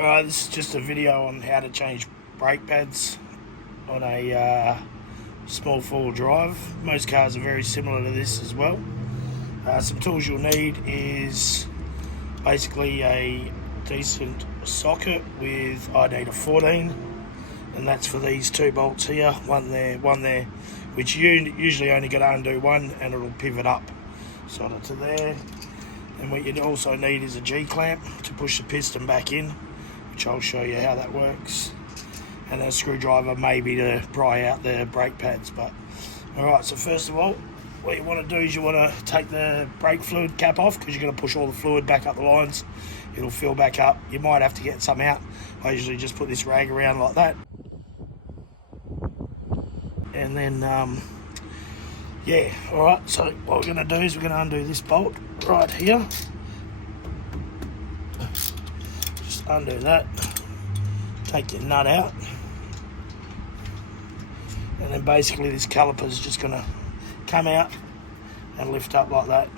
This is just a video on how to change brake pads on a small four-wheel drive. Most cars are very similar to this as well. Some tools you'll need is basically a decent socket with, I need a 14, and that's for these two bolts here, one there, which you usually only got to undo one and it'll pivot up sort of to there. And what you also need is a G-clamp to push the piston back in, which I'll show you how that works, and a screwdriver maybe to pry out the brake pads. But alright, so first of all, what you want to do is you want to take the brake fluid cap off, because you're going to push all the fluid back up the lines. It'll fill back up. You might have to get some out. I usually just put this rag around like that, and then yeah, alright, so what we're going to do is we're going to undo this bolt right here. Just undo that, take your nut out, and then basically this caliper is just going to come out and lift up like that.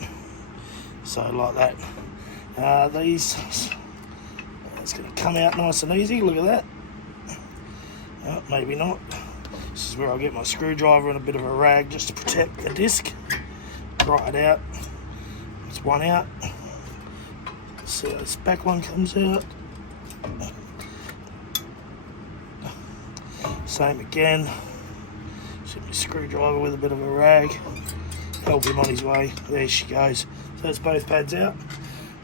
So like that. These, it's going to come out nice and easy. Look at that. Oh, maybe not. This is where I'll get my screwdriver and a bit of a rag just to protect the disc. Pry it out. It's one out. See how this back one comes out. Same again. Set my screwdriver with a bit of a rag. Help him on his way. There she goes. So that's both pads out.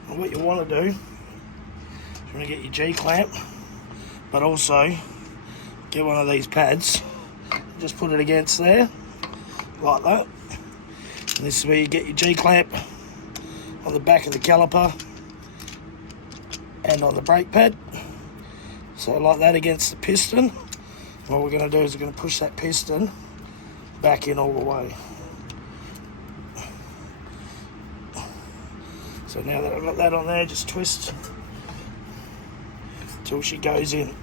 And what you want to do is you want to get your G-clamp, but also get one of these pads. Just put it against there, like that. And this is where you get your G-clamp on the back of the caliper and on the brake pad. So like that against the piston. What we're going to do is we're going to push that piston back in all the way. So now that I've got that on there, just twist until she goes in.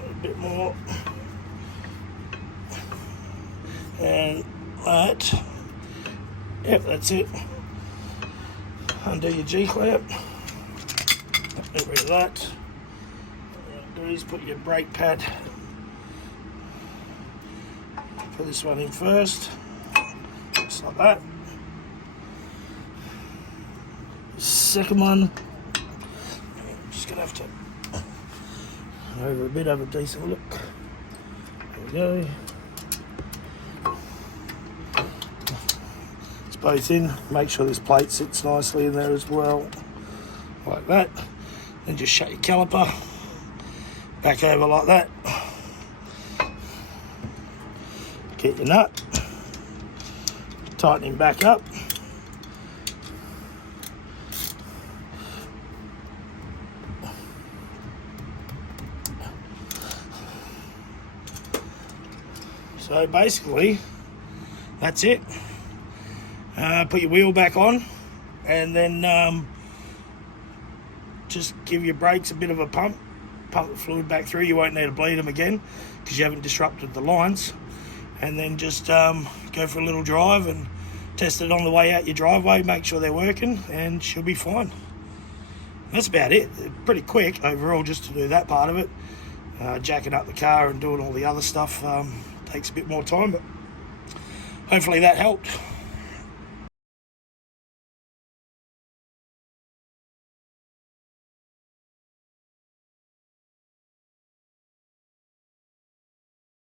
A bit more. And that. Yep, that's it. Undo your G-clamp. Get rid of that. What do is put your brake pad. Put this one in first, just like that. Second one, I'm just going to have to over a bit, have a decent look. There we go. It's both in. Make sure this plate sits nicely in there as well, like that. Then just shut your caliper back over like that. Get your nut, tighten him back up. So basically, that's it. Put your wheel back on, and then just give your brakes a bit of a pump the fluid back through. You won't need to bleed them again because you haven't disrupted the lines. And then just go for a little drive and test it on the way out your driveway, make sure they're working, and she'll be fine. That's about it. Pretty quick overall just to do that part of it. Jacking up the car and doing all the other stuff takes a bit more time, but hopefully that helped.